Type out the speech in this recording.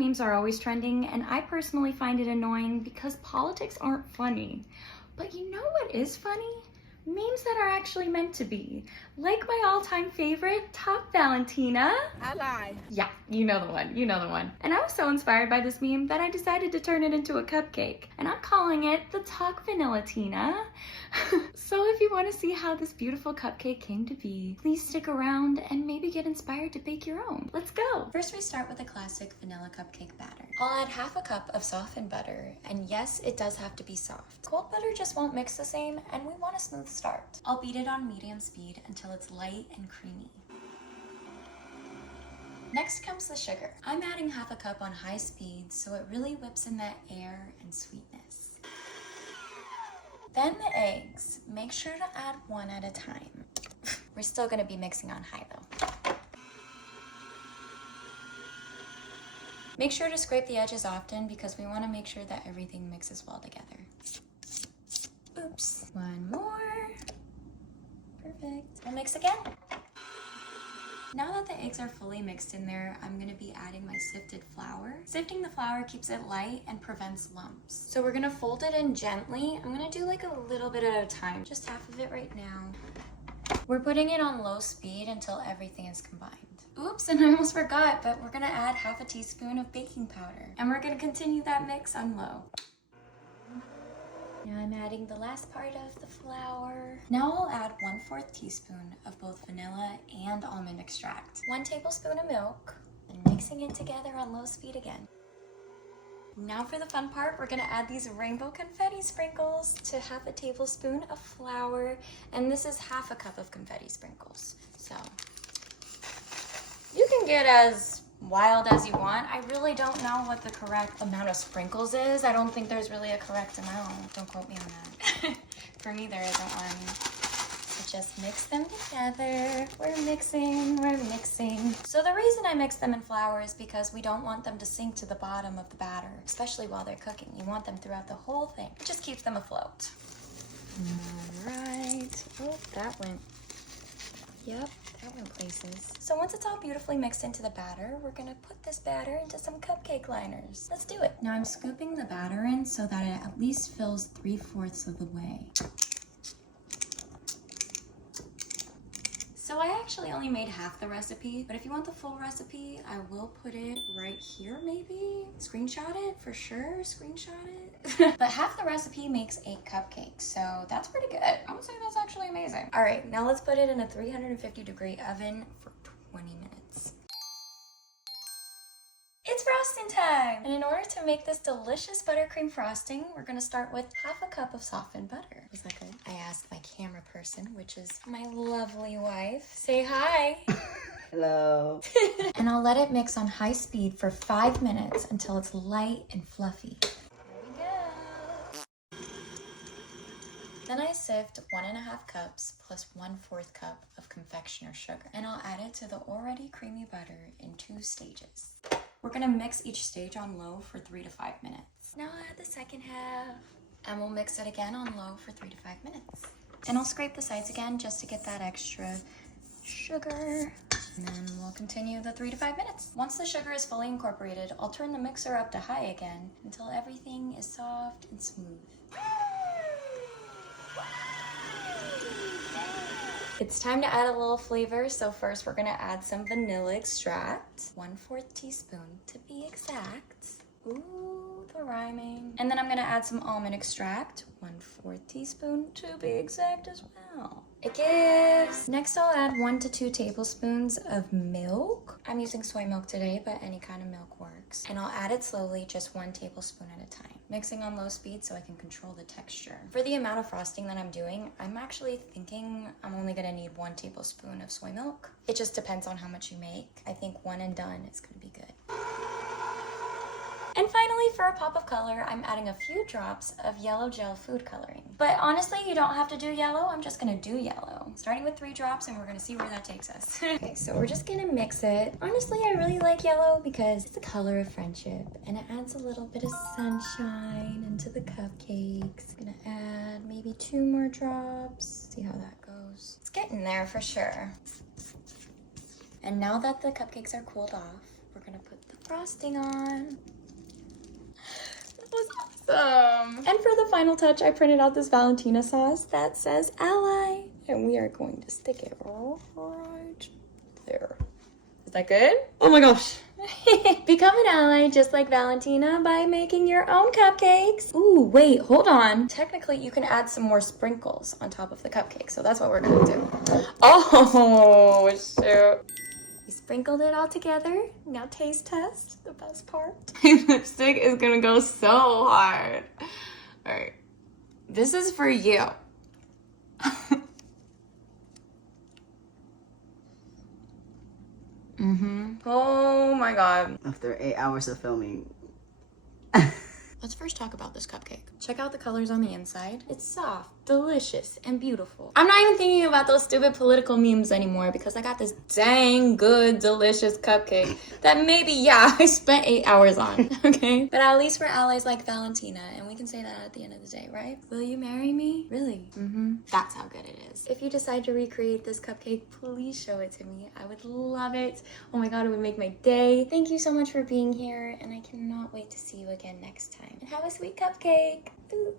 memes are always trending, and I personally find it annoying because politics aren't funny. But you know what is funny? Memes that are actually meant to be. Like my all-time favorite, Talk Valentina. I lied. Yeah, you know the one, you know the one. And I was so inspired by this meme that I decided to turn it into a cupcake. And I'm calling it the Talk Vanillatina. So if you want to see how this beautiful cupcake came to be, please stick around and maybe get inspired to bake your own. Let's go. First we start with a classic vanilla cupcake batter. I'll add half a cup of softened butter, and yes, it does have to be soft. Cold butter just won't mix the same, and we want a smooth start. I'll beat it on medium speed until it's light and creamy. Next comes the sugar. I'm adding half a cup on high speed so it really whips in that air and sweetness. Then the eggs. Make sure to add one at a time. We're still gonna be mixing on high though. Make sure to scrape the edges often because we want to make sure that everything mixes well together. Oops. One more. Perfect. We'll mix again. Now that the eggs are fully mixed in there, I'm going to be adding my sifted flour. Sifting the flour keeps it light and prevents lumps. So we're going to fold it in gently. I'm going to do like a little bit at a time, just half of it right now. We're putting it on low speed until everything is combined. Oops, and I almost forgot, but we're gonna add half a teaspoon of baking powder. And we're gonna continue that mix on low. Now I'm adding the last part of the flour. Now I'll add 1/4 teaspoon of both vanilla and almond extract. 1 tablespoon of milk, and mixing it together on low speed again. Now for the fun part, we're gonna add these rainbow confetti sprinkles to half a tablespoon of flour, and this is half a cup of confetti sprinkles. So you can get as wild as you want. I really don't know what the correct amount of sprinkles is. I don't think there's really a correct amount. Don't quote me on that. For me, there isn't one. So just mix them together. We're mixing, we're mixing. So the reason I mix them in flour is because we don't want them to sink to the bottom of the batter, especially while they're cooking. You want them throughout the whole thing. It just keeps them afloat. All right. Oh, that went. Yep, that went places. So once it's all beautifully mixed into the batter, we're gonna put this batter into some cupcake liners. Let's do it. Now I'm scooping the batter in so that it at least fills 3/4 of the way. So I actually only made half the recipe, but if you want the full recipe, I will put it right here maybe. Screenshot it for sure, screenshot it. But half the recipe makes 8 cupcakes, so that's pretty good. I would say that's actually amazing. All right, now let's put it in a 350-degree oven for 20 minutes. It's frosting time! And in order to make this delicious buttercream frosting, we're gonna start with half a cup of softened butter. Was that good? I asked my camera person, which is my lovely wife. Say hi! Hello. And I'll let it mix on high speed for 5 minutes until it's light and fluffy. Here we go. Then I sift 1½ cups plus 1/4 cup of confectioner sugar. And I'll add it to the already creamy butter in 2 stages. We're gonna mix each stage on low for 3 to 5 minutes. Now I'll add the second half. And we'll mix it again on low for 3 to 5 minutes. And I'll scrape the sides again just to get that extra sugar. And then we'll continue the 3 to 5 minutes. Once the sugar is fully incorporated, I'll turn the mixer up to high again until everything is soft and smooth. It's time to add a little flavor, so first we're gonna add some vanilla extract. 1/4 teaspoon to be exact. Ooh, the rhyming. And then I'm gonna add some almond extract. 1/4 teaspoon to be exact as well. It gives. Next I'll add 1 to 2 tablespoons of milk. I'm using soy milk today, but any kind of milk works. And I'll add it slowly, just 1 tablespoon at a time. Mixing on low speed so I can control the texture. For the amount of frosting that I'm doing, I'm actually thinking I'm only gonna need 1 tablespoon of soy milk. It just depends on how much you make. I think 1 and done is gonna be good. And finally, for a pop of color, I'm adding a few drops of yellow gel food coloring. But honestly, you don't have to do yellow. I'm just gonna do yellow. Starting with 3 drops, and we're gonna see where that takes us. Okay, so we're just gonna mix it. Honestly, I really like yellow because it's the color of friendship, and it adds a little bit of sunshine into the cupcakes. I'm gonna add maybe 2 more drops. See how that goes. It's getting there for sure. And now that the cupcakes are cooled off, we're gonna put them frosting on. That was awesome. And for the final touch, I printed out this Valentina sauce that says Ally. And we are going to stick it right there. Is that good? Oh my gosh. Become an ally just like Valentina by making your own cupcakes. Ooh, wait, hold on. Technically, you can add some more sprinkles on top of the cupcake, so that's what we're gonna do. Oh, shoot. We sprinkled it all together. Now taste test, the best part. My lipstick is gonna go so hard. All right, this is for you. Oh my god. After 8 hours of filming. Let's first talk about this cupcake. Check out the colors on the inside. It's soft, delicious, and beautiful. I'm not even thinking about those stupid political memes anymore because I got this dang good, delicious cupcake that maybe, yeah, I spent 8 hours on, okay? But at least we're allies like Valentina, and we can say that at the end of the day, right? Will you marry me? Really? That's how good it is. If you decide to recreate this cupcake, please show it to me. I would love it. Oh my god, it would make my day. Thank you so much for being here, and I cannot wait to see you again next time. And have a sweet cupcake. Ooh.